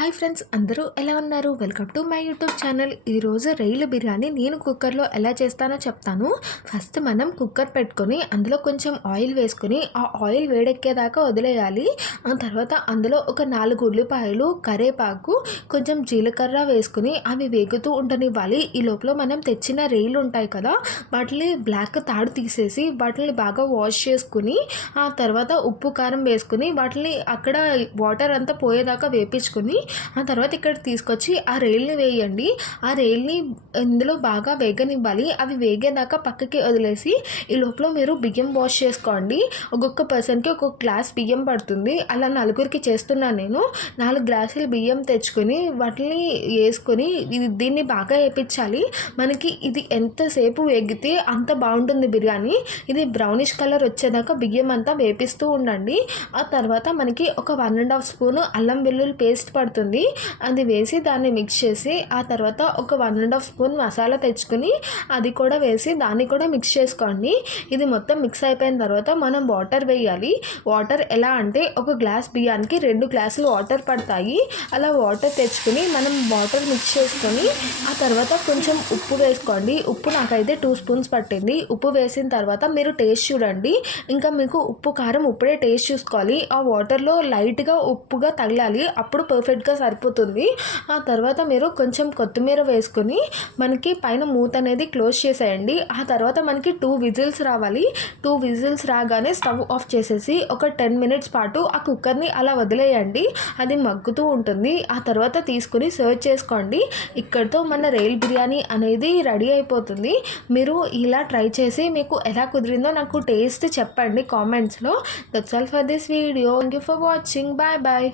Hi friends, అందరూ ఎలా ఉన్నారు? Welcome to my YouTube channel. ఈరోజు రొయ్యల బిర్యానీ నేను కుక్కర్లో ఎలా చేస్తానో చెప్తాను. ఫస్ట్ మనం కుక్కర్ పెట్టుకొని అందులో కొంచెం ఆయిల్ వేసుకొని ఆ ఆయిల్ వేడెక్కేదాకా వదిలేయాలి. ఆ తర్వాత అందులో ఒక 4 ఉల్లిపాయలు, కరివేపాకు, కొంచెం జీలకర్ర వేసుకొని అవి వేగుతూ ఉండనివ్వాలి. ఈ లోపల మనం తెచ్చిన రొయ్యలు ఉంటాయి కదా, వాటిని బ్లాక్ తాడు తీసేసి వాటిని బాగా వాష్ చేసుకుని ఆ తర్వాత ఉప్పు కారం వేసుకుని వాటిని అక్కడ వాటర్ అంతా పోయేదాకా వేపించుకొని ఆ తర్వాత ఇక్కడ తీసుకొచ్చి ఆ రొయ్యల్ని వేయండి. ఆ రొయ్యల్ని ఇందులో బాగా వేగనివ్వాలి. అవి వేగేదాకా పక్కకి వదిలేసి ఈ లోపల మీరు బియ్యం వాష్ చేసుకోండి. ఒక్కొక్క పర్సన్కి ఒక్కొక్క గ్లాస్ బియ్యం పడుతుంది. అలా నలుగురికి చేస్తున్నాను నేను. 4 గ్లాసులు బియ్యం తెచ్చుకొని వాటిని వేసుకొని దీన్ని బాగా వేయించాలి. మనకి ఇది ఎంతసేపు వేగితే అంత బాగుంటుంది బిర్యానీ. ఇది బ్రౌనిష్ కలర్ వచ్చేదాకా బియ్యం అంతా వేపిస్తూ ఉండండి. ఆ తర్వాత మనకి ఒక 1.5 స్పూన్ అల్లం వెల్లుల్లి పేస్ట్ పడుతుంది. అది వేసి దాన్ని మిక్స్ చేసి ఆ తర్వాత ఒక 1.5 స్పూన్ మసాలా తెచ్చుకొని అది కూడా వేసి దాన్ని కూడా మిక్స్ చేసుకోండి. ఇది మొత్తం మిక్స్ అయిపోయిన తర్వాత మనం వాటర్ వేయాలి. వాటర్ ఎలా అంటే ఒక గ్లాస్ బియ్యానికి 2 గ్లాసులు వాటర్ పడతాయి. అలా వాటర్ తెచ్చుకొని మనం వాటర్ మిక్స్ చేసుకొని ఆ తర్వాత కొంచెం ఉప్పు వేసుకోండి. ఉప్పు నాకైతే 2 స్పూన్స్ పట్టింది. ఉప్పు వేసిన తర్వాత మీరు టేస్ట్ చూడండి. ఇంకా మీకు ఉప్పు కారం ఇప్పుడే టేస్ట్ చూసుకోవాలి. ఆ వాటర్లో లైట్గా ఉప్పుగా తగలాలి, అప్పుడు పర్ఫెక్ట్గా సరిపోతుంది. ఆ తర్వాత మీరు కొంచెం కొత్తిమీర వేసుకొని మనకి పైన మూత అనేది క్లోజ్ చేసేయండి. ఆ తర్వాత మనకి 2 విజిల్స్ రావాలి. 2 విజిల్స్ రాగానే స్టవ్ ఆఫ్ చేసేసి ఒక 10 మినిట్స్ పాటు ఆ కుక్కర్ని అలా వదిలేయండి. అది మగ్గుతూ ఉంటుంది. ఆ తర్వాత తీసుకుని సర్వ్ చేసుకోండి. ఇక్కడితో మన రొయ్యల బిర్యానీ అనేది రెడీ అయిపోతుంది. మీరు ఇలా ట్రై చేసి మీకు ఎలా కుదిరిందో నాకు టేస్ట్ చెప్పండి కామెంట్స్లో. That's all for this video. Thank you for watching. Bye bye.